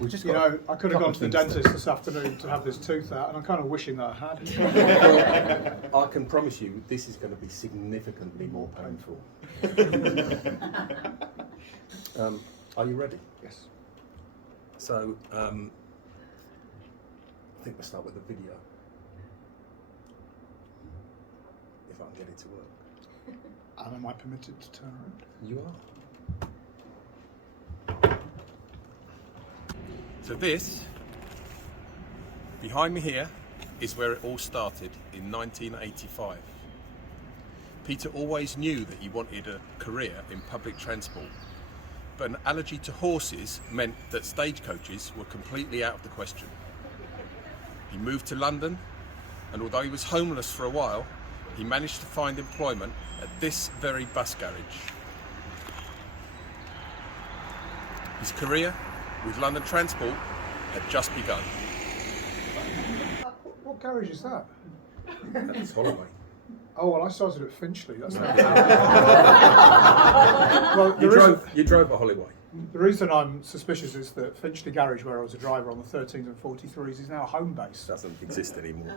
We just You got know, I could have gone to the dentist this afternoon to have this tooth out, and I'm kind of wishing that I had. I can promise you this is going to be significantly more painful. Are you ready? Yes. So, I think we'll start with the video. If I can get it to work. And am I permitted to turn around? You are. So this, behind me here, is where it all started in 1985. Peter always knew that he wanted a career in public transport, but an allergy to horses meant that stagecoaches were completely out of the question. He moved to London, and although he was homeless for a while, he managed to find employment at this very bus garage. His career with London Transport had just begun. What garage is that? That's Holloway. Oh, well, I started at Finchley. That's not well, You drove at Holloway. the reason I'm suspicious is that Finchley Garage, where I was a driver on the 13s and 43s, is now a home base. Doesn't exist anymore.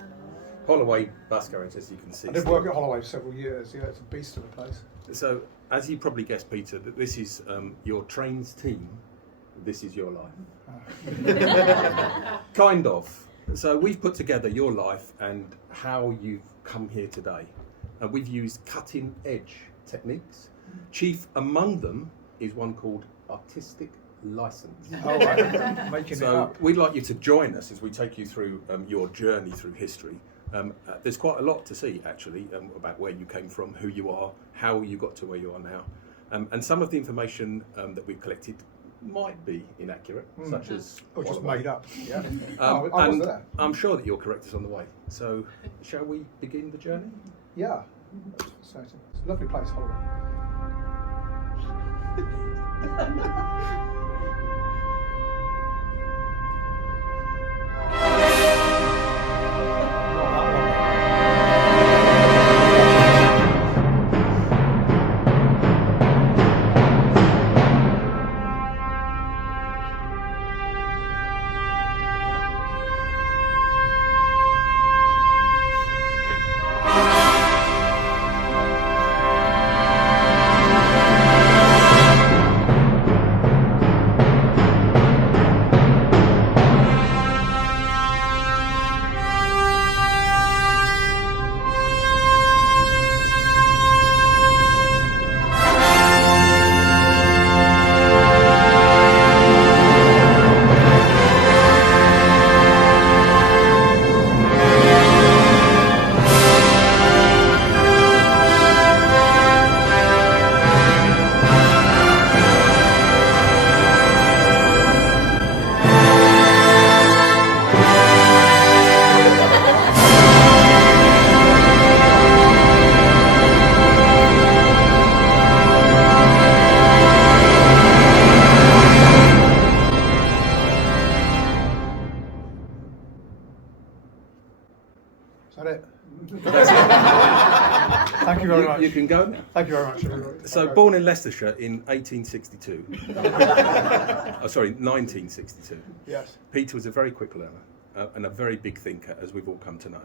Holloway bus garage, as you can see. I did work at Holloway for several years. Yeah, it's a beast of a place. So, as you probably guessed, Peter, that this is your trains team. This is your life. Kind of. So we've put together your life and how you've come here today. And we've used cutting edge techniques. Chief among them is one called artistic license. Oh, right. Making it So up. we'd like you to join us as we take you through your journey through history. There's quite a lot to see, actually, about where you came from, who you are, how you got to where you are now. And some of the information that we've collected might be inaccurate, such as... Or just Holloway. made up. Yeah. I was and there. I'm sure that you'll correct us on the way. So, shall we begin the journey? Yeah. That's fascinating. It's a lovely place, Holloway. Is that it? Thank you very much. You can go now. Thank you very much, everybody. So, born in Leicestershire in 1862. 1962. Yes. Peter was a very quick learner and a very big thinker, as we've all come to know.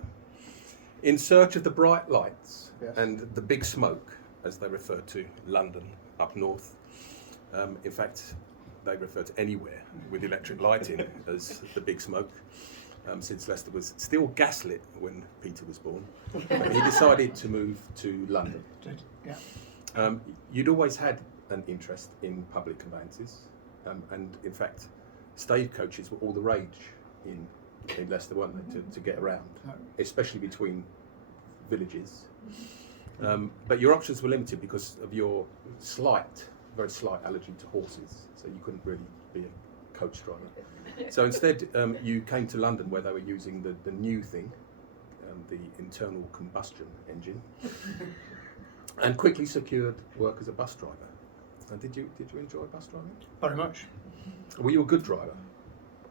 In search of the bright lights and the big smoke, as they refer to London up north. In fact, they refer to anywhere with electric lighting as the big smoke. Since Leicester was still gaslit when Peter was born, he decided to move to London. Yeah. You'd always had an interest in public conveyances, and in fact, stagecoaches were all the rage in Leicester, weren't they, to get around, especially between villages. But your options were limited because of your very slight allergy to horses, so you couldn't really be a coach driver. So instead, you came to London where they were using the new thing, the internal combustion engine, and quickly secured work as a bus driver. And did you enjoy bus driving? Very much. Were you a good driver?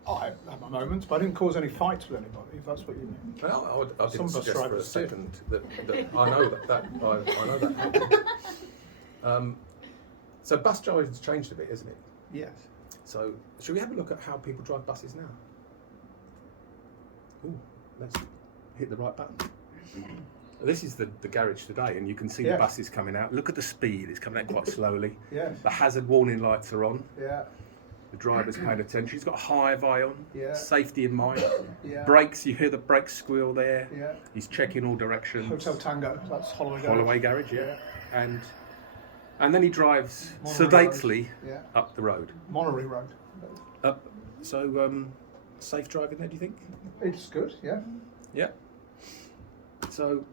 I had my moments, but I didn't cause any fights with anybody, if that's what you mean. Well, I Some didn't bus suggest for a drivers did. second that I know that I know that happened. So bus driving's changed a bit, isn't it? Yes. So, shall we have a look at how people drive buses now? Ooh, let's hit the right button. This is the garage today, and you can see the buses coming out. Look at the speed, it's coming out quite slowly. Yeah. The hazard warning lights are on. Yeah. The driver's paying attention. He's got a high-eye on, safety in mind. Yeah. Brakes, you hear the brakes squeal there. Yeah. He's checking all directions. Hotel Tango, that's Holloway Garage. Holloway Garage, yeah. And then he drives Monterey sedately Road. up the road. Monterey Road. So, safe driving there, do you think? It's good, yeah. Yeah. So,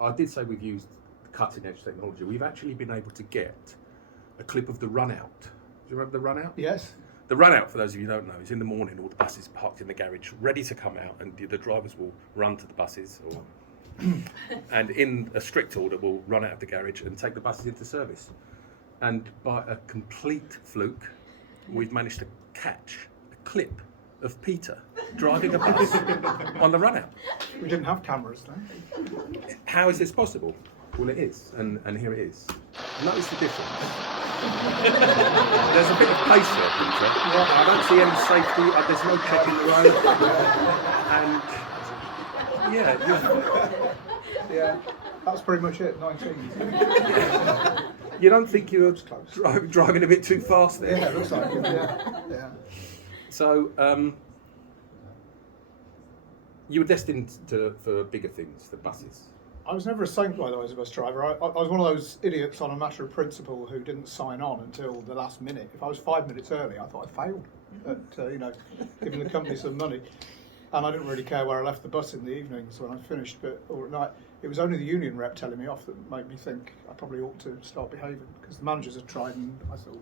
I did say we've used cutting edge technology. We've actually been able to get a clip of the run out. Do you remember the run out? Yes. The run out, for those of you who don't know, is in the morning, all the buses parked in the garage, ready to come out, and the drivers will run to the buses, and in a strict order will run out of the garage and take the buses into service. And by a complete fluke, we've managed to catch a clip of Peter driving a bus on the run out. We didn't have cameras then. How is this possible? Well, it is, and here it is. Notice the difference. There's a bit of pace there, Peter. I don't see any safety. There's no checking the road. And Yeah, that's pretty much it, 19. you don't think you're driving a bit too fast there? Yeah, it looks like it, yeah. So, you were destined for bigger things, the buses. I was never a saint, by the way, as a bus driver. I was one of those idiots on a matter of principle who didn't sign on until the last minute. If I was 5 minutes early, I thought I failed at, giving the company some money. And I didn't really care where I left the bus in the evenings when I finished, or at night. It was only the union rep telling me off that made me think I probably ought to start behaving, because the managers had tried, and I thought,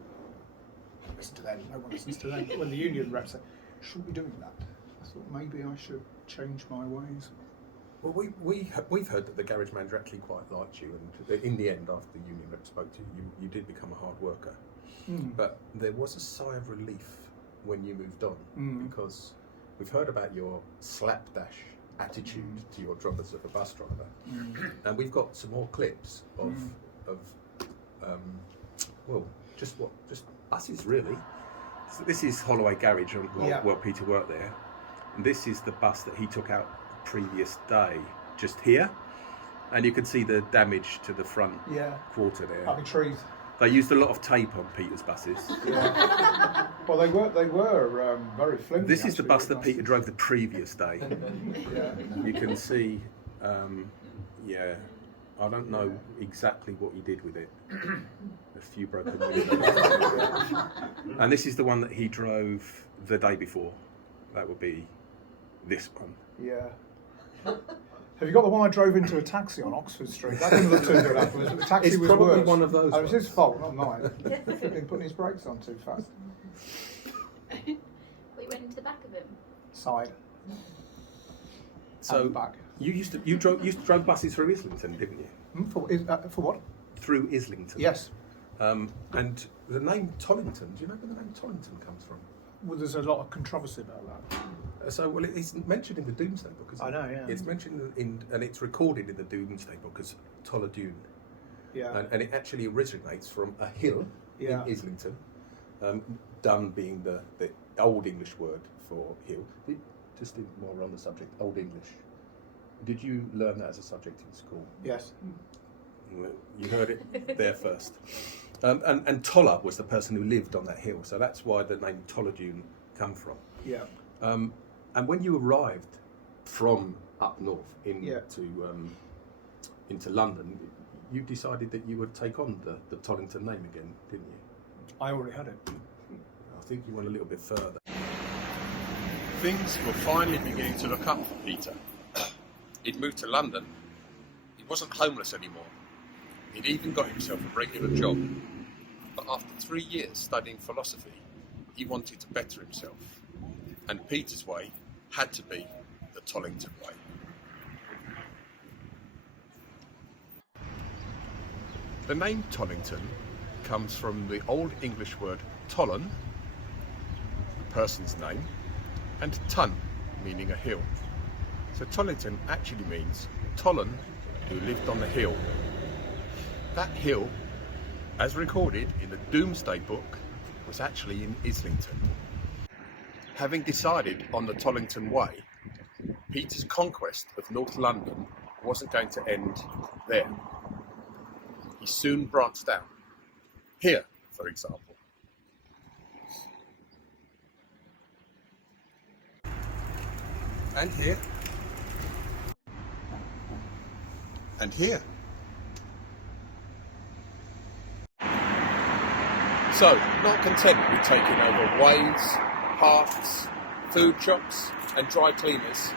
listen to them, no one listens to them. But when the union rep said, shouldn't be doing that, I thought maybe I should change my ways. Well, we've heard that the garage manager actually quite liked you, and in the end, after the union rep spoke to you, you did become a hard worker. But there was a sigh of relief when you moved on, because we've heard about your slapdash attitude to your job as a bus driver, and we've got some more clips of just buses really. So this is Holloway Garage, where Peter worked there, and this is the bus that he took out the previous day, just here, and you can see the damage to the front quarter there. Happy trees. They used a lot of tape on Peter's buses. Yeah. Well, they were very flimsy. This is the bus that Peter drove the previous day. You can see, I don't know exactly what he did with it. A few broken wheels. And this is the one that he drove the day before. That would be this one. Yeah. Have you got the one I drove into a taxi on Oxford Street? That didn't look too good afterwards. The taxi it's was probably worse. One of those. It was his fault, not mine. He'd been putting his brakes on too fast. We went into the back of him. Side. So and back. You drove buses through Islington, didn't you? For what? Through Islington. Yes. And the name Tollington. Do you know where the name Tollington comes from? Well, there's a lot of controversy about that. It's mentioned in the Doomsday Book, isn't it? I know, yeah. It's mentioned and it's recorded in the Doomsday Book as Tolladoon. Yeah. And it actually originates from a hill in Islington, Dun being the Old English word for hill. Just while we're on the subject, Old English. Did you learn that as a subject in school? Yes. You heard it there first. And Tolla was the person who lived on that hill, so that's why the name Tolladoon come from. Yeah. And when you arrived from up north into London, you decided that you would take on the Tollington name again, didn't you? I already had it. I think you went a little bit further. Things were finally beginning to look up for Peter. He'd moved to London. He wasn't homeless anymore. He'd even got himself a regular job. But after 3 years studying philosophy, he wanted to better himself. And Peter's way had to be the Tollington way. The name Tollington comes from the Old English word Tollen, the person's name, and Tun, meaning a hill. So Tollington actually means Tollen, who lived on the hill. That hill, as recorded in the Doomsday Book, was actually in Islington. Having decided on the Tollington Way, Peter's conquest of North London wasn't going to end there. He soon branched out. Here, for example. And here. And here. So, not content with taking over ways, paths, food shops and dry cleaners,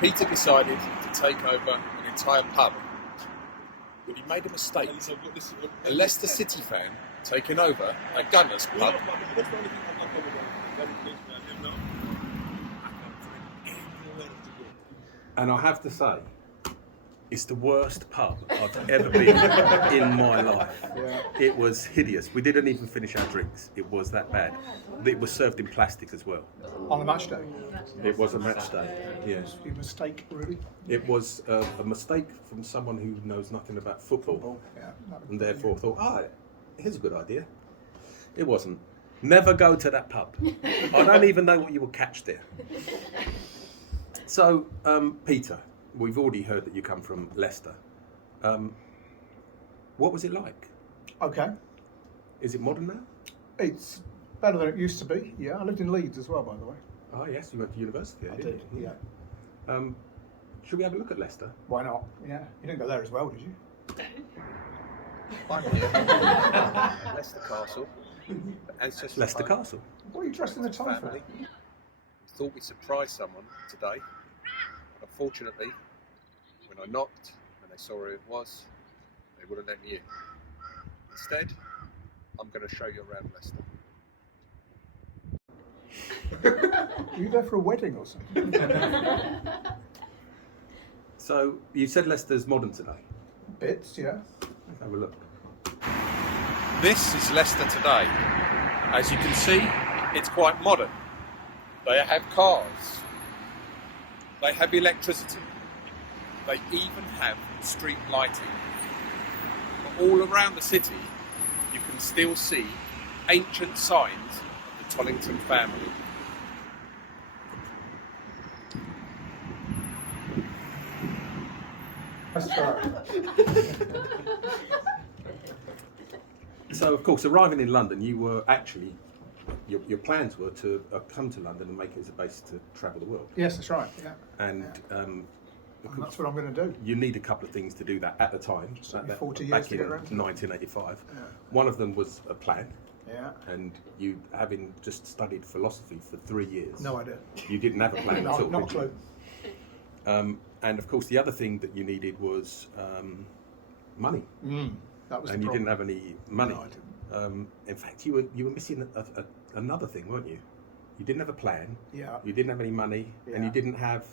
Peter decided to take over an entire pub. But he made a mistake. A Leicester City fan taking over a Gunners pub. And I have to say, it's the worst pub I've ever been in my life. Yeah. It was hideous. We didn't even finish our drinks. It was that bad. It was served in plastic as well. On a match day. It was a match day. Yes. Your mistake, really. It was a mistake from someone who knows nothing about football, Yeah. and therefore thought, here's a good idea. It wasn't. Never go to that pub. I don't even know what you will catch there. So, Peter, we've already heard that you come from Leicester. What was it like? Okay. Is it modern now? It's better than it used to be. Yeah, I lived in Leeds as well, by the way. Oh, yes, you went to university. I didn't did. you? Yeah. Should we have a look at Leicester? Why not? Yeah. You didn't go there as well, did you? Leicester Castle. Ancestral Leicester home, Castle. What are you dressed in the tie for? family. Thought we'd surprise someone today. Unfortunately, when I knocked and they saw who it was, they wouldn't let me in. Instead, I'm going to show you around Leicester. Were you there for a wedding or something? So, you said Leicester's modern today. Bits, yeah. Let's have a look. This is Leicester today. As you can see, it's quite modern. They have cars. They have electricity. They even have street lighting. But all around the city, you can still see ancient signs of the Tollington family. That's right. So, of course, arriving in London, you were actually, your plans were to come to London and make it as a base to travel the world. Yes, that's right. Yeah. And And that's what I'm going to do. you need a couple of things to do that at the time. took me 40 years back to in get around to it. 1985. Yeah. One of them was a plan, Yeah. and you, having just studied philosophy for 3 years, No idea. you didn't have a plan at No, all. not a did you? clue. And of course, the other thing that you needed was money, That was and the you didn't problem. have any money. No, I didn't. In fact, you were missing another thing, weren't you? You didn't have a plan. Yeah. You didn't have any money, and Yeah. you didn't have.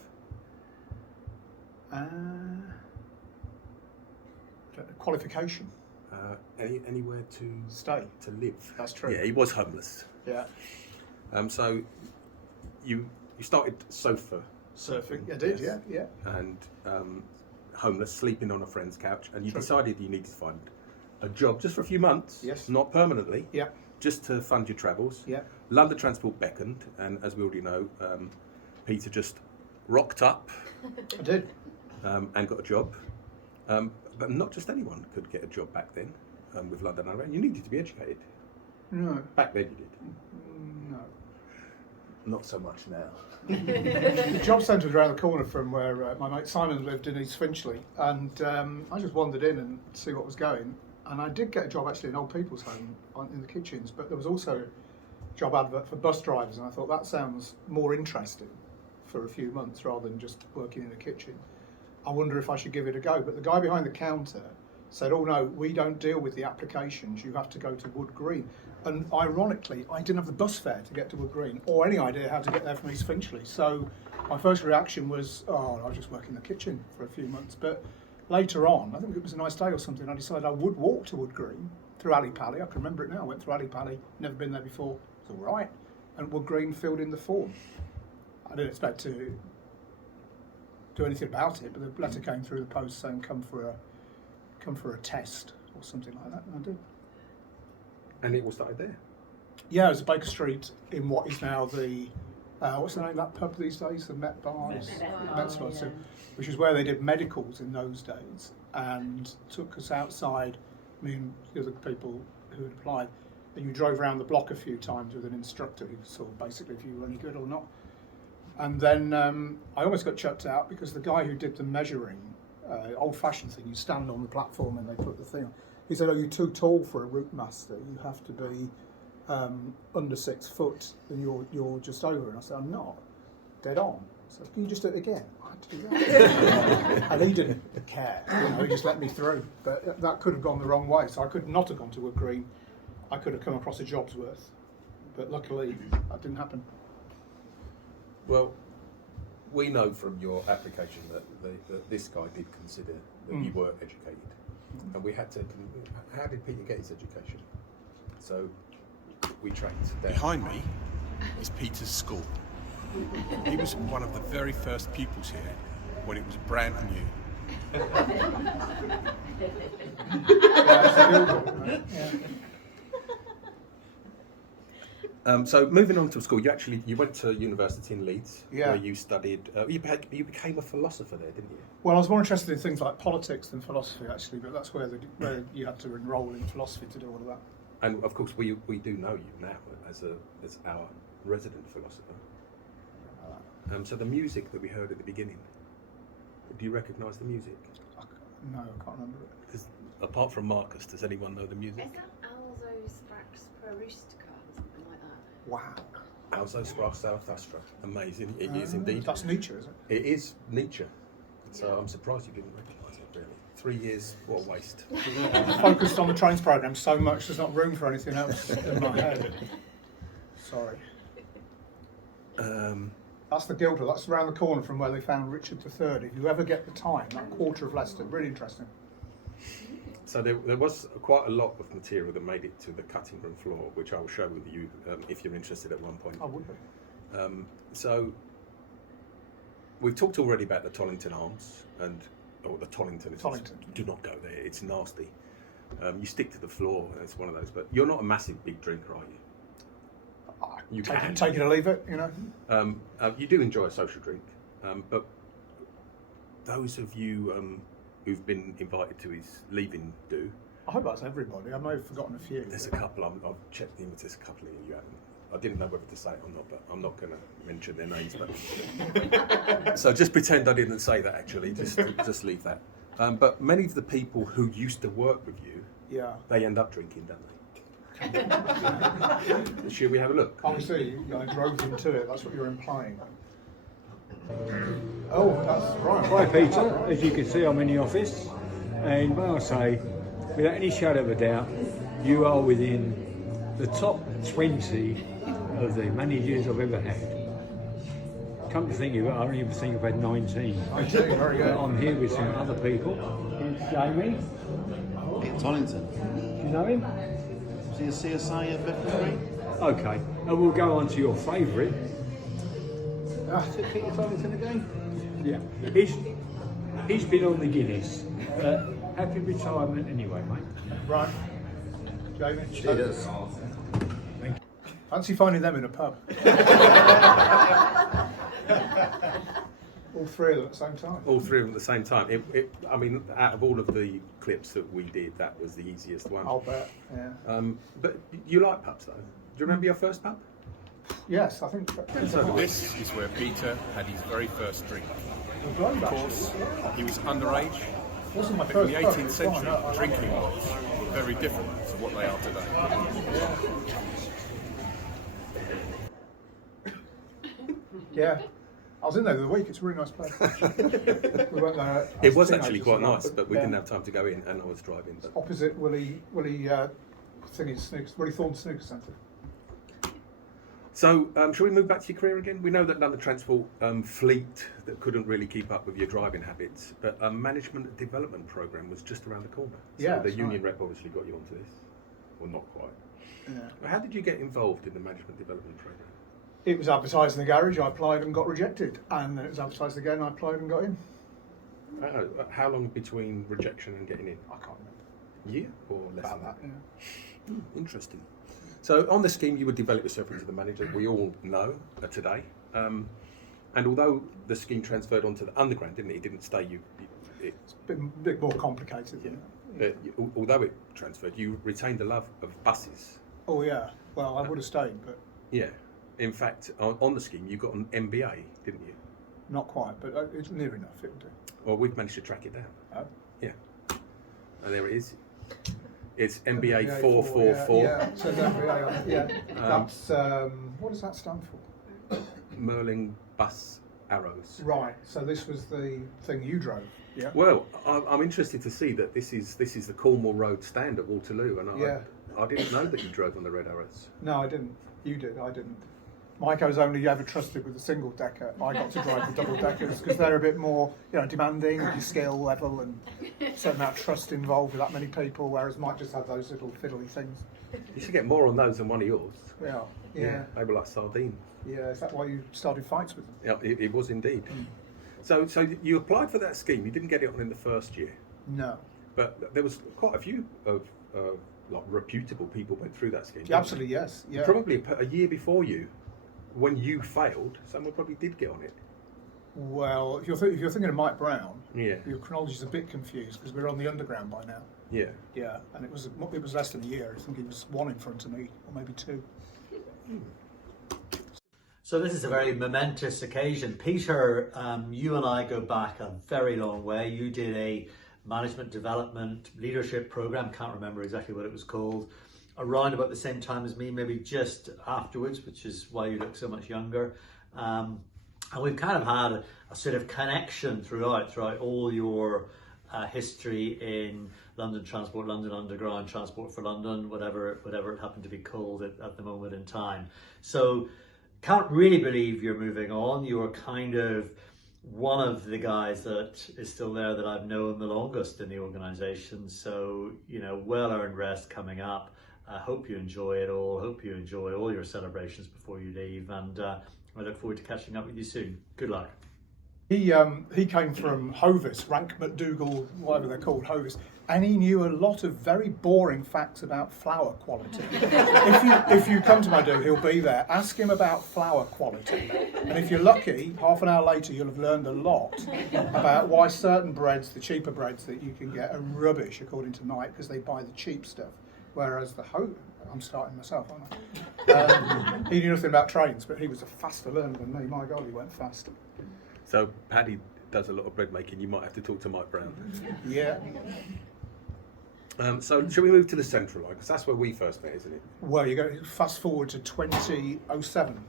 Qualification. Anywhere to Stay. live. That's true. Yeah, he was homeless. Yeah. So you started sofa Surfing. I did. yes, Yeah. Yeah. and homeless, sleeping on a friend's couch, and you True. decided you needed to find a job just for a few months. Yes. Not permanently. Yeah. Just to fund your travels. Yeah. London Transport beckoned, and as we already know, Peter just rocked up I did. and got a job. But not just anyone could get a job back then with London Underground. You needed to be educated. No. Back then you did. No. Not so much now. The job centre was around the corner from where my mate Simon lived in East Finchley, and I just wandered in and see what was going. And I did get a job actually in old people's home in the kitchens, but there was also a job advert for bus drivers, and I thought that sounds more interesting for a few months rather than just working in a kitchen. I wonder if I should give it a go. But the guy behind the counter said, "Oh no, we don't deal with the applications. You have to go to Wood Green." And ironically, I didn't have the bus fare to get to Wood Green or any idea how to get there from East Finchley. So my first reaction was, I'll just work in the kitchen for a few months. But later on, I think it was a nice day or something, I decided I would walk to Wood Green through Ali Pally. I can remember it now. I went through Ali Pally, never been there before. It's all right. And Wood Green filled in the form. I didn't expect to do anything about it, but the letter came through the post saying come for a test or something like that, and I did. And it all started there. Yeah, it was Baker Street in what is now the what's the name of that pub these days? The Met Bars, Met Bars, so- which is where they did medicals in those days, and took us outside, me and the other people who had applied, and you drove around the block a few times with an instructor who saw basically if you were any good or not. And then I almost got chucked out because the guy who did the measuring, old-fashioned thing, you stand on the platform and they put the thing on. He said, "Oh, you're too tall for a route master. You have to be under 6 foot, and you're just over." And I said, "I'm not." Dead on. So can you just do it again? I had to do that. And he didn't care. He just let me through. But that could have gone the wrong way. So I could not have gone to Wood Green. I could have come across a job's worth. But luckily, that didn't happen. Well, we know from your application that this guy did consider that you were educated, and we had to. How did Peter get his education? So we tracked down. Behind me is Peter's school. He was one of the very first pupils here when it was brand new. That's the Guildhall, right? Yeah. So moving on to school, you went to university in Leeds, Yeah. where you studied. You became a philosopher there, didn't you? Well, I was more interested in things like politics than philosophy, actually, but that's where you had to enrol in philosophy to do all of that. And of course, we do know you now as our resident philosopher. So the music that we heard at the beginning, do you recognise the music? No, I can't remember it. Apart from Marcus, does anyone know the music? Is that Also Sprax Prarustica or something like that? Wow. Also Sprach Zarathustra. Amazing. It is indeed. That's Nietzsche, isn't it? It is Nietzsche. So I'm surprised you didn't recognise it, really. 3 years, what a waste. I focused on the trains programme so much there's not room for anything else in my head. Sorry. That's the Guildhall. That's around the corner from where they found Richard III. If you ever get the time, that quarter of Leicester, really interesting. So there was quite a lot of material that made it to the cutting room floor, which I'll show with you if you're interested at one point. I would be. So we've talked already about the Tollington Arms or the Tollington. Tollington. Do not go there. It's nasty. You stick to the floor. It's one of those. But you're not a massive big drinker, are you? You can. Take it or leave it, You do enjoy a social drink, but those of you who've been invited to his leaving do. I hope that's everybody. I may have forgotten a few. There's a couple. I've checked the invites. There's a couple of you haven't. I didn't know whether to say it or not, but I'm not going to mention their names. But so just pretend I didn't say that. Actually, just leave that. But many of the people who used to work with you, they end up drinking, don't they? Should we have a look? Obviously, I drove him to it. That's what you're implying. Oh, that's right. Hi Peter, as you can see I'm in the office, and may I say, without any shadow of a doubt, you are within the top 20 of the managers I've ever had. Come to think of it, I don't even think I've had 19. I do, very good. I'm here with some other people. Here's Jamie. Peter Tollington. Do you know him? Is he a CSI at Bedford? Okay, and we'll go on to your favourite. Is it Peter Tollington again? Yeah. He's been on the Guinness. Happy retirement anyway, mate. Right. Jamie? Cheers. Fancy finding them in a pub. All three of them at the same time. All three of them at the same time. I mean, out of all of the clips that we did, that was the easiest one. I'll bet, yeah. But you like pubs, though. Do you remember your first pub? Yes, I think. This is where Peter had his very first drink. Of course, he was underage. Wasn't my But first in the pub, 18th it's century, fine, I drinking laws were very different to what they are today. Yeah. I was in there the other week. It's a really nice place. We went there. It as was teenagers actually quite and that, nice, but we didn't have time to go in, and I was driving. But Opposite Willie Thorne Snooker Centre. So, shall we move back to your career again? We know that London Transport fleet that couldn't really keep up with your driving habits, but a management development programme was just around the corner. So Yeah, the that's union right. rep obviously got you onto this, or not quite. Yeah. How did you get involved in the management development programme? It was advertised in the garage. I applied and got rejected, and then it was advertised again. I applied and got in. How long between rejection and getting in? I can't remember. A year or less About than that. Yeah. Interesting. So on the scheme, you would develop yourself into the manager we all know today. And although the scheme transferred onto the underground, didn't it? It didn't stay. It's a bit more complicated. Although it transferred, you retained the love of buses. Oh yeah. Well, I would have stayed, but Yeah. In fact, on the scheme, you got an MBA, didn't you? not quite. But it's near enough. It'll do. Well, we've managed to track it down. Oh. Yeah. And there it is. It's MBA 444. Yeah, it says MBA on it. Yeah. That's what does that stand for? Merlin Bus Arrows. Right. So this was the thing you drove. Yeah. Well, I'm interested to see that this is the Cornwall Road stand at Waterloo, and I didn't know that you drove on the Red Arrows. No, I didn't. You did. I didn't. Mike, I was only ever trusted with a single decker. I got to drive the double deckers because they're a bit more, demanding with your skill level and certain amount of trust involved with that many people. Whereas Mike just had those little fiddly things. You should get more on those than one of yours. Yeah. They were like sardines. Yeah. Is that why you started fights with them? Yeah, it was indeed. So you applied for that scheme. You didn't get it on in the first year, No. but there was quite a few of like reputable people went through that scheme. Yeah, absolutely. Yes. Yeah. Probably a year before you, when you failed, someone probably did get on it. Well, if you're thinking of Mike Brown, Yeah. your chronology's a bit confused because we're on the underground by now. Yeah. Yeah, and it was less than a year. I think he was one in front of me, or maybe two. So this is a very momentous occasion. Peter, you and I go back a very long way. You did a management development leadership program, can't remember exactly what it was called, around about the same time as me, maybe just afterwards, which is why you look so much younger. And we've kind of had a sort of connection throughout all your history in London Transport, London Underground, Transport for London, whatever it happened to be called at the moment in time. So can't really believe you're moving on. You're kind of one of the guys that is still there that I've known the longest in the organisation. So, well-earned rest coming up. I hope you enjoy it all. Hope you enjoy all your celebrations before you leave. And I look forward to catching up with you soon. Good luck. He came from Hovis, Rank McDougall, whatever they're called, Hovis, and he knew a lot of very boring facts about flour quality. if you come to my do, he'll be there. Ask him about flour quality, and if you're lucky, half an hour later you'll have learned a lot about why certain breads, the cheaper breads that you can get, are rubbish according to Mike because they buy the cheap stuff, whereas I'm starting myself, aren't I? He knew nothing about trains, but he was a faster learner than me. My God, he went fast. So Paddy does a lot of bread making. You might have to talk to Mike Brown. Yeah. So shall we move to the Central Line? Because that's where we first met, isn't it? Well, you go fast forward to 2007.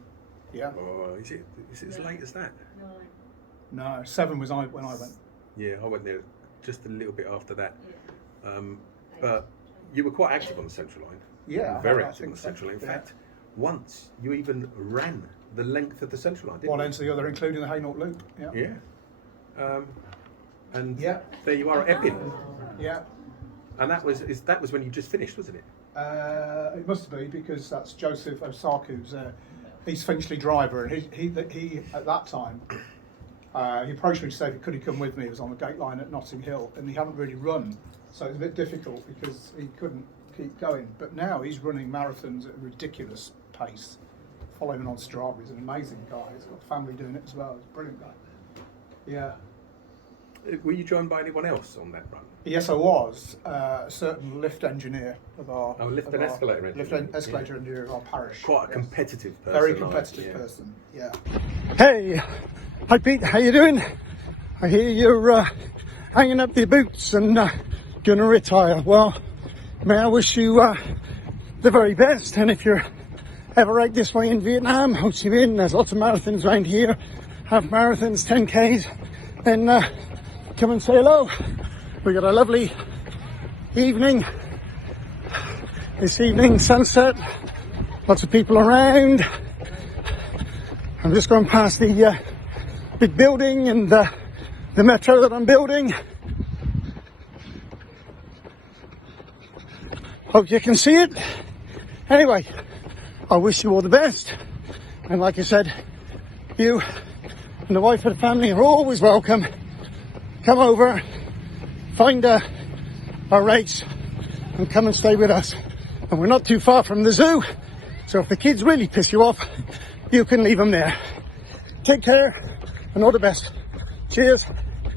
Yeah. Oh, is it as late as that? No, 7 was when I went. Yeah, I went there just a little bit after that. But you were quite active on the Central Line. Yeah. Very I active on think the Central Line. In yeah. fact, once you even ran the length of the Central Line, didn't One you? end to the other, including the Hainault Loop. Yeah. Yeah. And Yeah. there you are at Epping. Yeah. And that was when you just finished, wasn't it? It must be because that's Joseph Osaku's. He's Finchley driver, and he at that time he approached me to say could he come with me. He was on the gate line at Notting Hill, and he hadn't really run, so it was a bit difficult because he couldn't keep going. But now he's running marathons at a ridiculous pace. Follow him on Strava. He's an amazing guy. He's got a family doing it as well. He's a brilliant guy. Yeah. Were you joined by anyone else on that run? Yes, I was. A certain lift engineer of our... lift and escalator engineer. Escalator engineer of our parish. Quite a competitive person. Very competitive person, yeah. Hey, hi Pete, how you doing? I hear you're hanging up your boots and gonna retire. Well, may I wish you the very best, and if you're ever out this way in Vietnam, Ho Chi Minh, there's lots of marathons around here, half marathons, 10Ks, then come and say hello. We got a lovely evening, this evening, sunset, lots of people around. I'm just going past the big building and the metro that I'm building. Hope you can see it. Anyway, I wish you all the best. And like I said, you and the wife and the family are always welcome. Come over, find a race and come and stay with us. And we're not too far from the zoo. So if the kids really piss you off, you can leave them there. Take care and all the best. Cheers.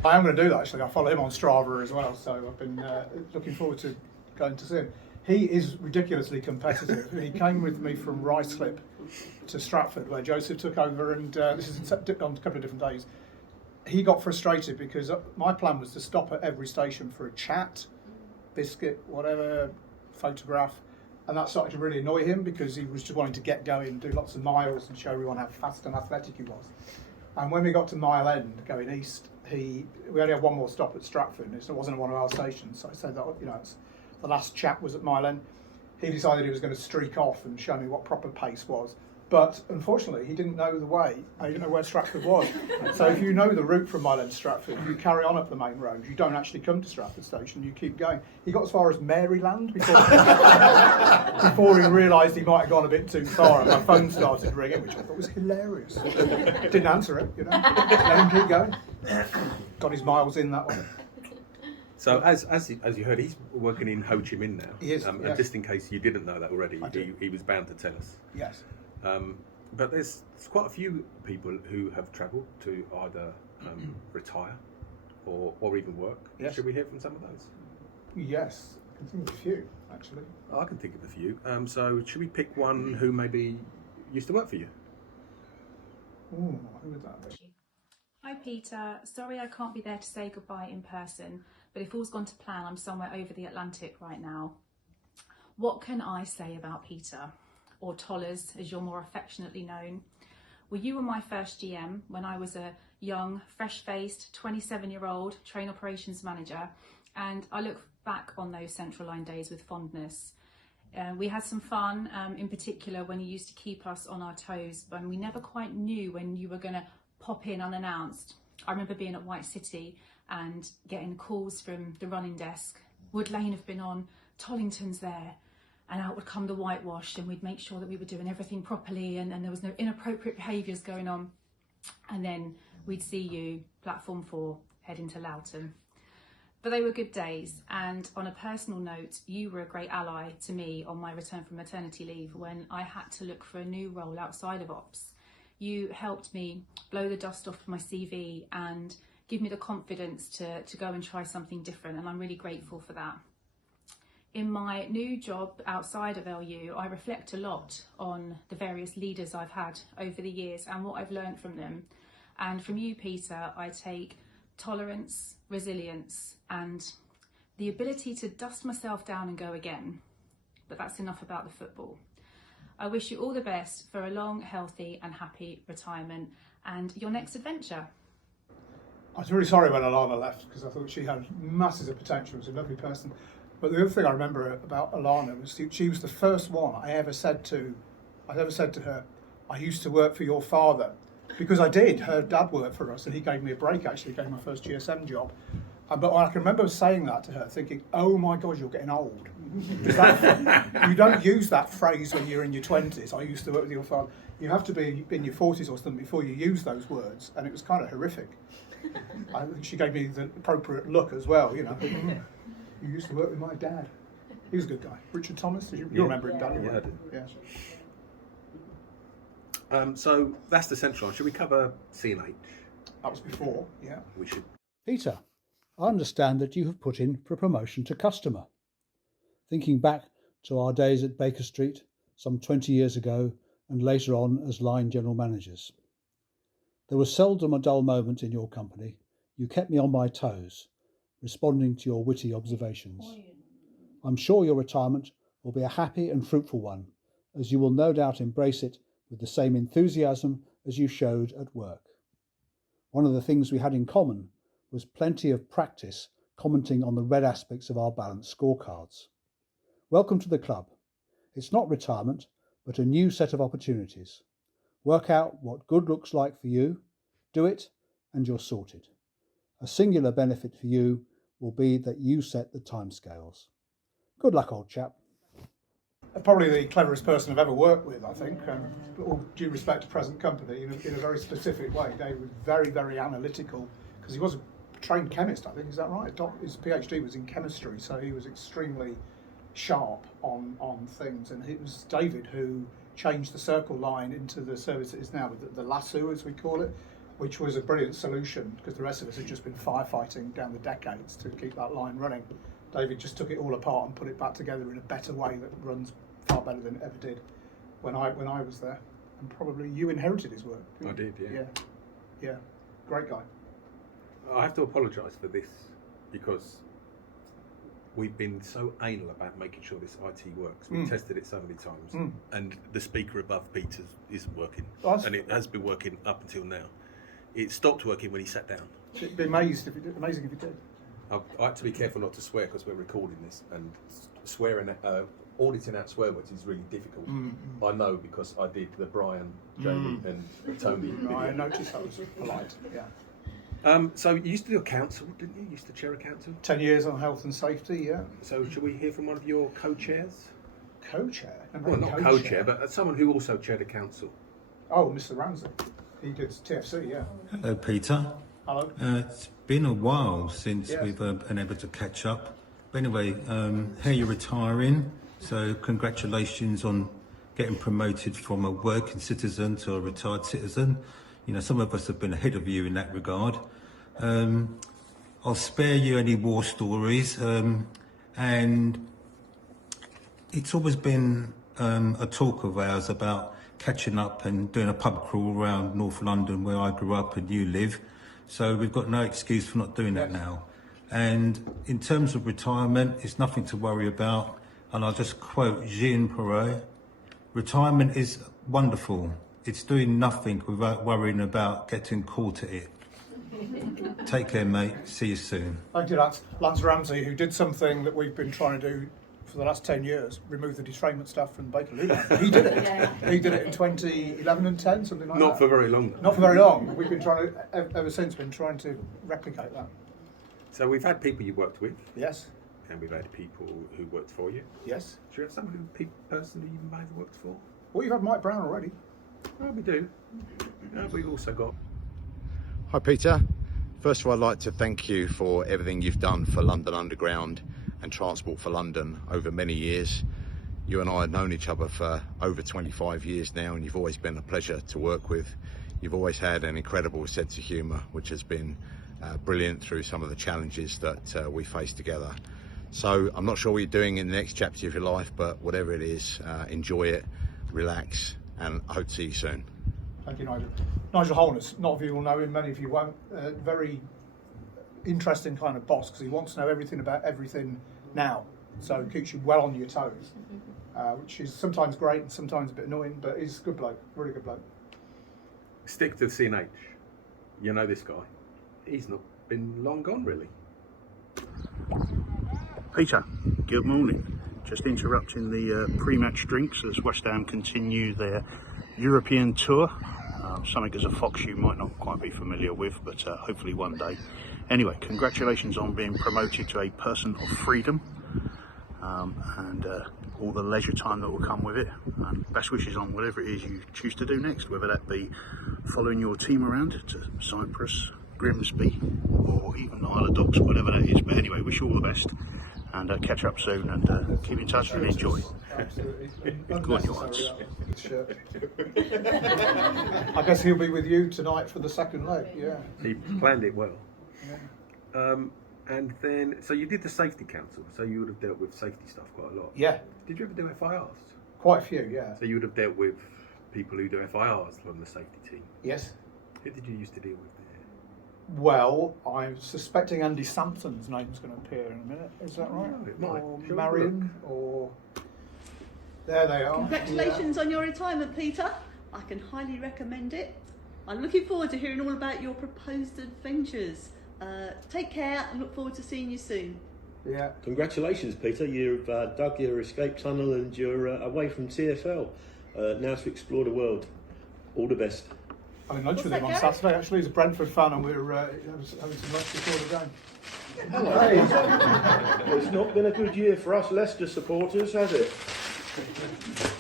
I am going to do that actually. I follow him on Strava as well, so I've been looking forward to going to see him. He is ridiculously competitive. He came with me from Ruislip to Stratford, where Joseph took over, and this is on a couple of different days. He got frustrated because my plan was to stop at every station for a chat, biscuit, whatever, photograph, and that started to really annoy him because he was just wanting to get going, do lots of miles and show everyone how fast and athletic he was. And when we got to Mile End, going east, we only had one more stop at Stratford, and it wasn't one of our stations, so I said that, you know, the last chat was at Mile End. He decided he was going to streak off and show me what proper pace was. But unfortunately, he didn't know the way. He didn't know where Stratford was. So if you know the route from Mile End to Stratford, you carry on up the main road. You don't actually come to Stratford Station. You keep going. He got as far as Maryland before he realised he might have gone a bit too far, and my phone started ringing, which I thought was hilarious. Didn't answer it, you know. Let him keep going. Got his miles in that way. So as you heard, he's working in Ho Chi Minh now. He is, And yes. just in case you didn't know that already, he was bound to tell us. Yes. But there's quite a few people who have travelled to either retire or even work. Yes. Should we hear from some of those? Yes, I can think of a few, actually. I can think of a few. So should we pick one who maybe used to work for you? Ooh, who would that be? Hi Peter, sorry I can't be there to say goodbye in person, but if all's gone to plan, I'm somewhere over the Atlantic right now. What can I say about Peter, or Tollers as you're more affectionately known? Well, you were my first GM when I was a young, fresh-faced, 27-year-old train operations manager, and I look back on those Central Line days with fondness. We had some fun, in particular when you used to keep us on our toes, but we never quite knew when you were going to pop in unannounced. I remember being at White City and getting calls from the running desk. Wood Lane have been on, Tollington's there, and out would come the whitewash, and we'd make sure that we were doing everything properly and there was no inappropriate behaviours going on. And then we'd see you, platform 4, heading to Loughton. But they were good days, and on a personal note, you were a great ally to me on my return from maternity leave when I had to look for a new role outside of ops. You helped me blow the dust off my CV and give me the confidence to go and try something different, and I'm really grateful for that. In my new job outside of LU, I reflect a lot on the various leaders I've had over the years and what I've learned from them. And from you, Peter, I take tolerance, resilience, and the ability to dust myself down and go again. But that's enough about the football. I wish you all the best for a long, healthy and happy retirement and your next adventure. I was really sorry when Alana left because I thought she had masses of potential. She was a lovely person. But the other thing I remember about Alana was she was the first one I ever said to her, I used to work for your father. Because I did. Her dad worked for us and he gave me a break, actually. He gave me my first GSM job. But I can remember saying that to her, thinking, oh my God, you're getting old. You don't use that phrase when you're in your 20s, I used to work with your father. You have to be in your 40s or something before you use those words. And it was kind of horrific. I think she gave me the appropriate look as well, you know. You used to work with my dad. He was a good guy. Richard Thomas, you remember him, don't you? Yeah. Yeah. So that's the Central Line. Should we cover C&H? That was before, yeah. We should. Peter, I understand that you have put in for a promotion to customer. Thinking back to our days at Baker Street some 20 years ago and later on as line general managers. There was seldom a dull moment in your company. You kept me on my toes, responding to your witty observations. I'm sure your retirement will be a happy and fruitful one, as you will no doubt embrace it with the same enthusiasm as you showed at work. One of the things we had in common was plenty of practice commenting on the red aspects of our balanced scorecards. Welcome to the club. It's not retirement, but a new set of opportunities. Work out what good looks like for you, do it, and you're sorted. A singular benefit for you will be that you set the timescales. Good luck, old chap. Probably the cleverest person I've ever worked with, I think. All due respect to present company, in a very specific way. Dave was very, very analytical, because he was a trained chemist, I think, is that right? His PhD was in chemistry, so he was extremely sharp on things. And it was David who changed the Circle line into the service it is now, the Lasso as we call it, which was a brilliant solution because the rest of us had just been firefighting down the decades to keep that line running. David just took it all apart and put it back together in a better way that runs far better than it ever did when I was there. And probably you inherited his work. I did, yeah. Yeah, great guy. I have to apologise for this because we've been so anal about making sure this IT works. We've tested it so many times, and the speaker above Peter's isn't working, and it has been working up until now. It stopped working when he sat down. It'd be amazing if it did. I had to be careful not to swear because we're recording this, and swearing, auditing out swear words is really difficult. I know because I did the Brian, Jamie, and Tony. I noticed that was polite. Yeah. So you used to do a council, didn't you? You used to chair a council? 10 years on health and safety, yeah. So should we hear from one of your co-chairs? Co-chair? Well, not co-chair, but someone who also chaired a council. Oh, Mr. Ramsey. He did TFC, yeah. Hello, Peter. Hello. It's been a while since we've been able to catch up. But anyway, here you're retiring, so congratulations on getting promoted from a working citizen to a retired citizen. You know, some of us have been ahead of you in that regard. I'll spare you any war stories, and it's always been a talk of ours about catching up and doing a pub crawl around North London where I grew up and you live. So we've got no excuse for not doing that now. And in terms of retirement, it's nothing to worry about. And I'll just quote Jean Perret, retirement is wonderful. It's doing nothing without worrying about getting caught at it. Take care, mate. See you soon. Thank you, Lance Ramsey, who did something that we've been trying to do for the last 10 years, remove the detrainment staff from Bakerloo. He did it. He did it in 2011 and 10, something like that. Not for very long. Not for very long. We've been trying to, ever since, been trying to replicate that. So we've had people you worked with. Yes. And we've had people who worked for you. Yes. Do you have someone who personally you may have worked for? Well, you've had Mike Brown already. Well, we do. We've also got... Hi, Peter. First of all, I'd like to thank you for everything you've done for London Underground and Transport for London over many years. You and I have known each other for over 25 years now, and you've always been a pleasure to work with. You've always had an incredible sense of humour, which has been brilliant through some of the challenges that we face together. So I'm not sure what you're doing in the next chapter of your life, but whatever it is, enjoy it, relax, and I hope to see you soon. Thank you, Nigel. Nigel Holness, not of you will know him, many of you won't. Very interesting kind of boss because he wants to know everything about everything now. So it keeps you well on your toes, which is sometimes great and sometimes a bit annoying, but he's a good bloke, really good bloke. Stick to CNH. You know this guy. He's not been long gone, really. Peter, good morning. Just interrupting the pre-match drinks as West Ham continue their European tour. Something as a Fox you might not quite be familiar with, but hopefully one day. Anyway, congratulations on being promoted to a person of freedom and all the leisure time that will come with it. And best wishes on whatever it is you choose to do next, whether that be following your team around to Cyprus, Grimsby, or even Isle of Dogs, whatever that is. But anyway, wish you all the best. And catch up soon and keep in touch and enjoy. Go on, your answers. I guess he'll be with you tonight for the second leg, yeah. He planned it well. Yeah. And then, so you did the safety council, so you would have dealt with safety stuff quite a lot. Yeah. Did you ever do FIRs? Quite a few, yeah. So you would have dealt with people who do FIRs from the safety team? Yes. Who did you used to deal with? Well, I'm suspecting Andy Sampson's name's going to appear in a minute. Is that right? Oh, it might. Or Marion, or... There they are. Congratulations on your retirement, Peter. I can highly recommend it. I'm looking forward to hearing all about your proposed adventures. Take care and look forward to seeing you soon. Yeah. Congratulations, Peter. You've dug your escape tunnel and you're away from TFL. Now to explore the world. All the best. I had lunch with him on Saturday, actually. He's a Brentford fan and we were having some lunch before the game. Hello. Hey. It's not been a good year for us Leicester supporters, has it?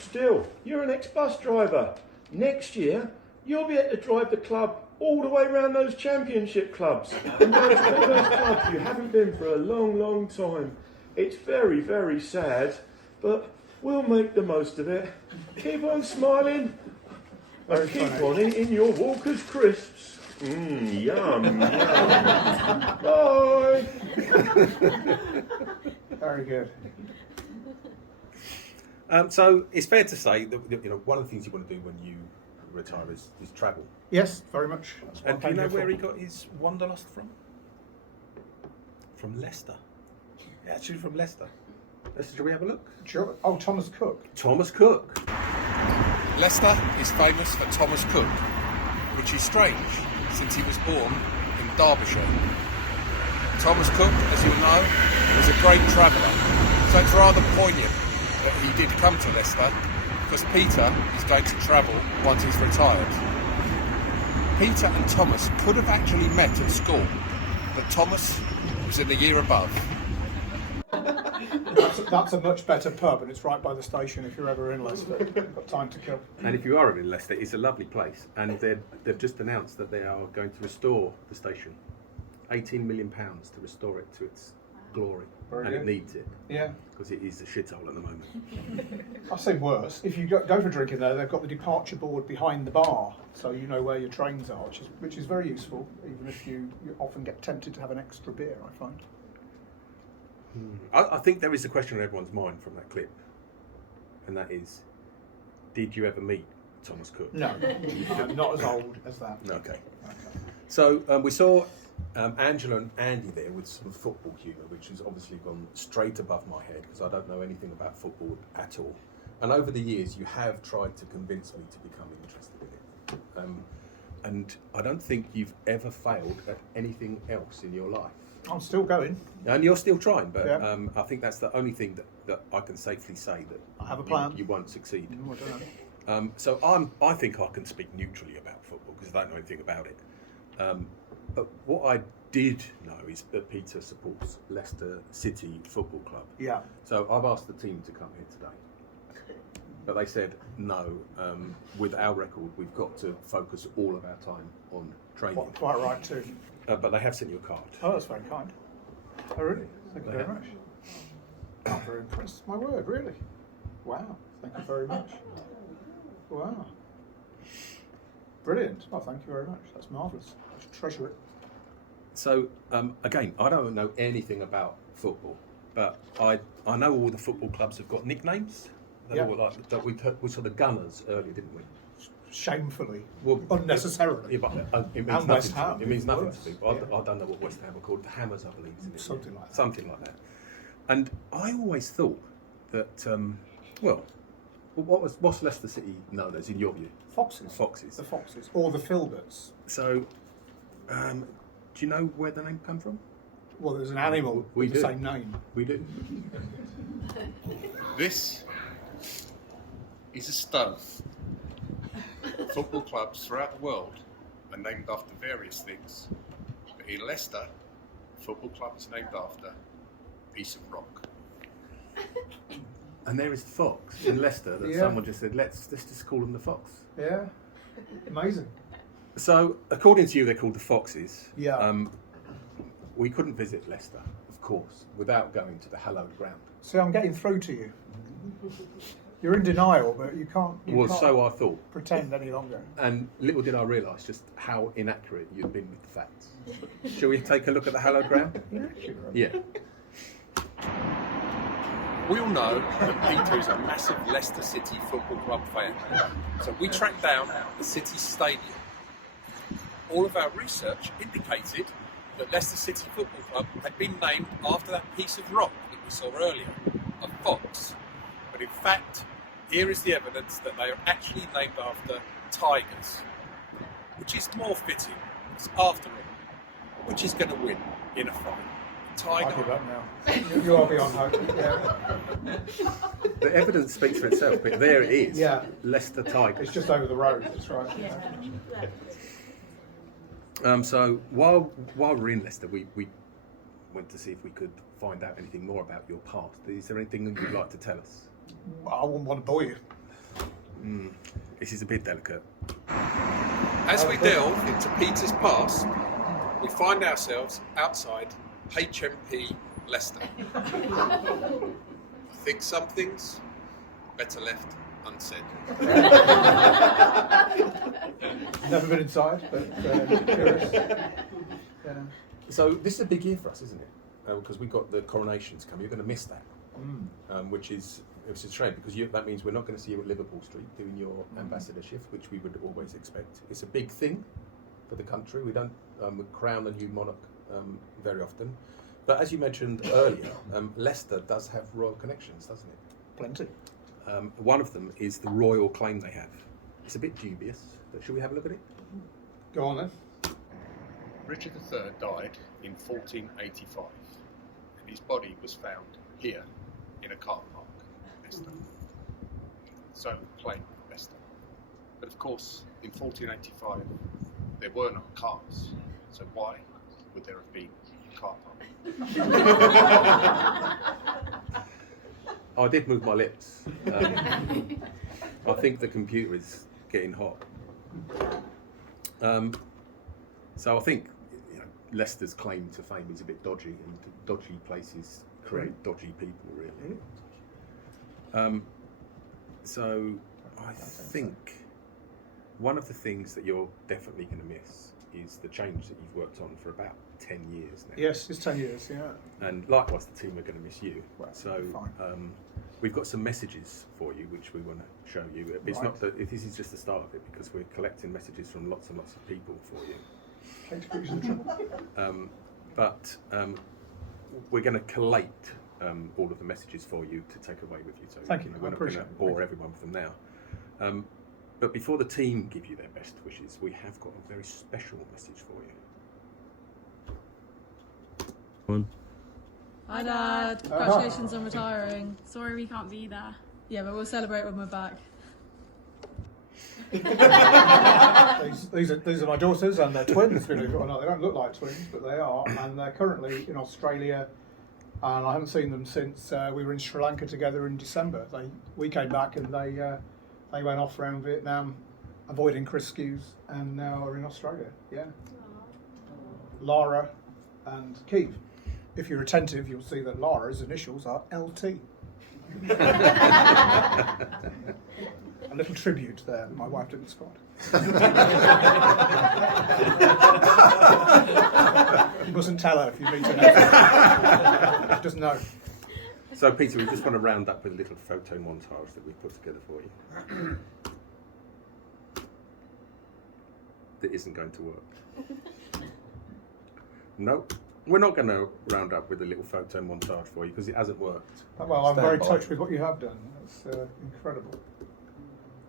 Still, you're an ex-bus driver. Next year, you'll be able to drive the club all the way around those championship clubs and go to all those clubs you haven't been for a long, long time. It's very, very sad, but We'll make the most of it. Keep on smiling. Very And keep funny. on eating your Walker's crisps. Mmm, yum, yum. Bye. Very good. So it's fair to say that one of the things you want to do when you retire is travel. Yes, very much. That's what And do you I'm know paying where for. he got his wanderlust from? From Leicester. Yeah, actually from Leicester. Shall we have a look? Sure. Oh, Thomas Cook. Thomas Cook. Leicester is famous for Thomas Cook, which is strange since he was born in Derbyshire. Thomas Cook, as you'll know, was a great traveller, so it's rather poignant that he did come to Leicester because Peter is going to travel once he's retired. Peter and Thomas could have actually met at school, but Thomas was in the year above. That's a much better pub, and it's right by the station if you're ever in Leicester. Got time to kill. And if you are in Leicester, it's a lovely place. And they've just announced that they are going to restore the station. £18 million to restore it to its glory. Very and good. it needs it. Yeah. Because it is a shithole at the moment. I've seen worse. If you go for drinking there, they've got the departure board behind the bar, so you know where your trains are, which is very useful, even if you often get tempted to have an extra beer, I find. I think there is a question on everyone's mind from that clip. And that is, did you ever meet Thomas Cook? No, I'm not as old as that. Okay. So we saw Angela and Andy there with some football humour, which has obviously gone straight above my head because I don't know anything about football at all. And over the years, you have tried to convince me to become interested in it. And I don't think you've ever failed at anything else in your life. I'm still going. And you're still trying, but Yeah. I think that's the only thing that I can safely say that I have a plan. You won't succeed. No, I don't know. So I think I can speak neutrally about football because I don't know anything about it. But what I did know is that Peter supports Leicester City Football Club. Yeah. So I've asked the team to come here today. But they said, no, with our record, we've got to focus all of our time on training. Quite right, too. But they have sent you a card. Oh, that's very kind. Oh, really? Thank you They very have. much. I'm very impressed. My word, really. Wow. Thank you very much. Wow. Brilliant. Oh, thank you very much. That's marvellous. I should treasure it. So, again, I don't know anything about football, but I know all the football clubs have got nicknames. They're Yeah. all like, that we saw the Gunners earlier, didn't we? Shamefully. Well, unnecessarily. Yeah, but it means And nothing West to Ham. me. It means nothing Worse. to me. But I don't know what West Ham are called. The Hammers, I believe. Isn't it? Something like that. Something like that. And I always thought that, what's Leicester City known as in your view? Foxes. Foxes. The Foxes. Or the Filberts. So, do you know where the name come from? Well, there's an animal We with do. the same name. We do. This is a stone. Football clubs throughout the world are named after various things, but in Leicester, football club is named after a piece of rock. And there is the Fox in Leicester that Yeah. someone just said, let's just call them the Fox. Yeah. Amazing. So, according to you, they're called the Foxes. Yeah. We couldn't visit Leicester, of course, without going to the hallowed ground. See, I'm getting through to you. You're in denial, but you can't. Well, so I thought. Pretend any longer. And little did I realise just how inaccurate you'd been with the facts. Shall we take a look at the hallowed ground? Yeah. We all know that Peter is a massive Leicester City Football Club fan, so we tracked down the City Stadium. All of our research indicated that Leicester City Football Club had been named after that piece of rock that we saw earlier, a fox. But in fact, here is the evidence that they are actually named after tigers, which is more fitting, because after all, which is going to win in a fight? Tiger. I give up now. You are beyond hope. Yeah. The evidence speaks for itself, but there it is. Yeah. Leicester Tigers. It's just over the road. That's right. So while we're in Leicester, we went to see if we could find out anything more about your past. Is there anything that you'd like to tell us? I wouldn't want to bore you. This is a bit delicate. As we delve into Peter's past, we find ourselves outside HMP Leicester. I think some things better left unsaid. Never been inside, but curious. Yeah. So this is a big year for us, isn't it? Because we've got the coronations coming. You're going to miss that, which is a shame, because that means we're not going to see you at Liverpool Street doing your ambassadorship, which we would always expect. It's a big thing for the country. We don't crown a new monarch very often. But as you mentioned earlier, Leicester does have royal connections, doesn't it? Plenty. One of them is the royal claim they have. It's a bit dubious, but should we have a look at it? Go on then. Richard III died in 1485, and his body was found here in a car park, Leicester. So claim Leicester. But of course, in 1485, there were no cars, so why would there have been a car park? I did move my lips. I think the computer is getting hot. So I think Leicester's claim to fame is a bit dodgy, and dodgy places create dodgy people, really. So I think one of the things that you're definitely going to miss is the change that you've worked on for about 10 years now. Yes, it's 10 years, yeah. And likewise, the team are going to miss you. So we've got some messages for you, which we want to show you. It's not that this is just the start of it, because we're collecting messages from lots and lots of people for you. But we're going to collate all of the messages for you to take away with you. So Thank you. We're not going to bore everyone with them now. But before the team give you their best wishes, we have got a very special message for you. Hi Dad, congratulations on retiring. Sorry we can't be there. Yeah, but we'll celebrate when we're back. These are my daughters, and they're twins, believe it or not. They don't look like twins, but they are, and they're currently in Australia, and I haven't seen them since we were in Sri Lanka together in December. We came back and they went off around Vietnam, avoiding Chris Skews, and now are in Australia. Yeah. Lara and Keith. If you're attentive, you'll see that Lara's initials are LT. A little tribute there that my wife didn't spot. You mustn't tell her if you meet her. She doesn't know. So Peter, we just want to round up with a little photo montage that we've put together for you. That isn't going to work. No, we're not going to round up with a little photo montage for you because it hasn't worked. Well, I'm very touched with what you have done. It's incredible.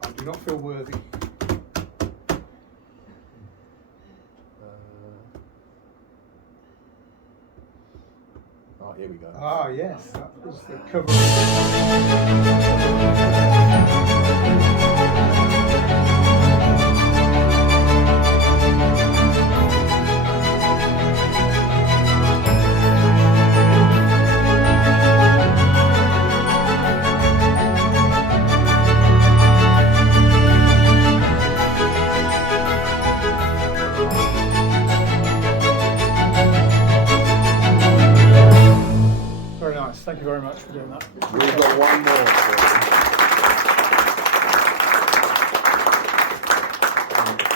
I do not feel worthy. Here we go. Ah, yes, that was the cover. Thank you very much for doing that. We've got one more for you.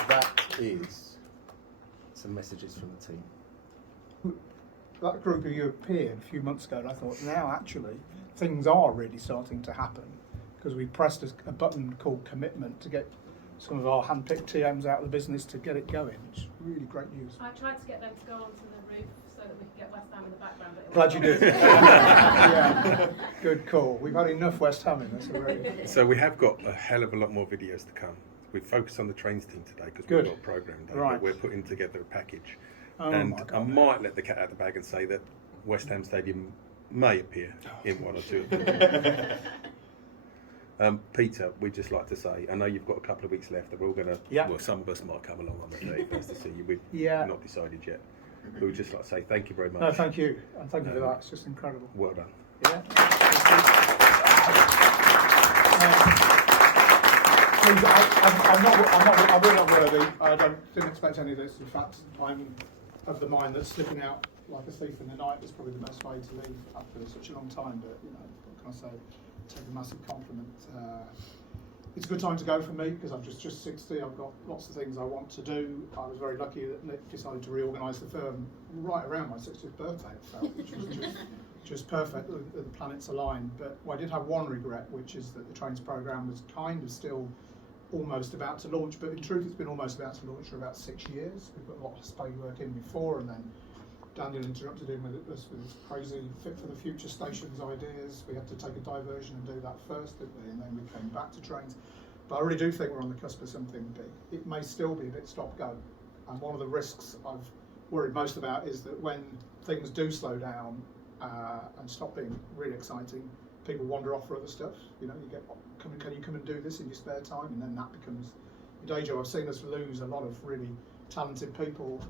That is some messages from the team. That group of you appeared a few months ago, and I thought, now actually things are really starting to happen, because we pressed a button called commitment to get some of our hand-picked TMs out of the business to get it going. It's really great news. I tried to get them to go onto the roof so that we could get West Ham in the background. But Glad you did. Yeah, good call. We've had enough West Ham in this already. So we have got a hell of a lot more videos to come. We've focused on the trains team today because we've got a programme day. Right. But we're putting together a package. Oh and my God. I might let the cat out of the bag and say that West Ham Stadium may appear in one or two of them. Peter, we'd just like to say, I know you've got a couple of weeks left, and we're all going to, well, some of us might come along on the 31st to see you. We've not decided yet. But we'd just like to say thank you very much. No, thank you. And thank you for that. It's just incredible. Well done. Yeah. Please, I'm really not worthy. I didn't expect any of this. In fact, I'm of the mind that slipping out like a thief in the night is probably the best way to leave after such a long time. But, you know, what can I say? take a massive compliment. It's a good time to go for me because I'm just 60. I've got lots of things I want to do. I was very lucky that Nick decided to reorganise the firm right around my 60th birthday, it felt, which was just perfect. The planets aligned. But I did have one regret, which is that the trains programme was kind of still almost about to launch, but in truth it's been almost about to launch for about 6 years. We've put a lot of spade work in before, and then Daniel interrupted him with his crazy fit for the future stations ideas. We had to take a diversion and do that first, didn't we? And then we came back to trains. But I really do think we're on the cusp of something big. It may still be a bit stop-go. And one of the risks I've worried most about is that when things do slow down and stop being really exciting, people wander off for other stuff. You know, you get, can you come and do this in your spare time? And then that becomes your day job. I've seen us lose a lot of really talented people,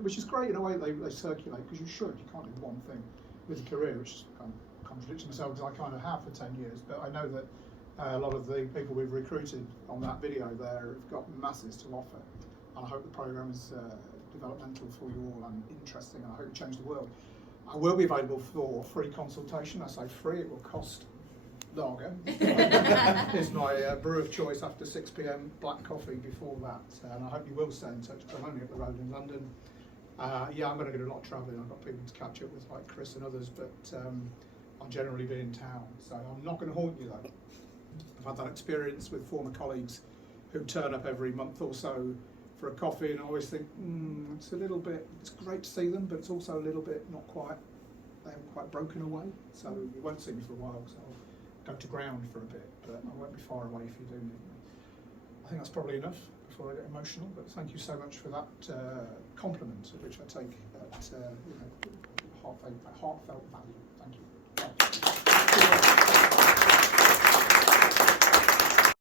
which is great in a way. They circulate because you can't do one thing with a career, which kind of contradicts myself because I kind of have for 10 years. But I know that a lot of the people we've recruited on that video there have got masses to offer, and I hope the programme is developmental for you all and interesting, and I hope it changes the world. I will be available for free consultation. I say free, it will cost lager. It's my brew of choice after 6 p.m, black coffee before that, and I hope you will stay in touch. I'm only up the road in London. Yeah, I'm going to do a lot of travelling. I've got people to catch up with like Chris and others, but I'll generally be in town, so I'm not going to haunt you though. I've had that experience with former colleagues who turn up every month or so for a coffee, and I always think, it's a little bit, it's great to see them, but it's also a little bit not quite, they haven't quite broken away, so you won't see me for a while, so I'll go to ground for a bit, but I won't be far away if you do need me. I think that's probably enough before I get emotional, but thank you so much for that compliment, which I take at heartfelt value.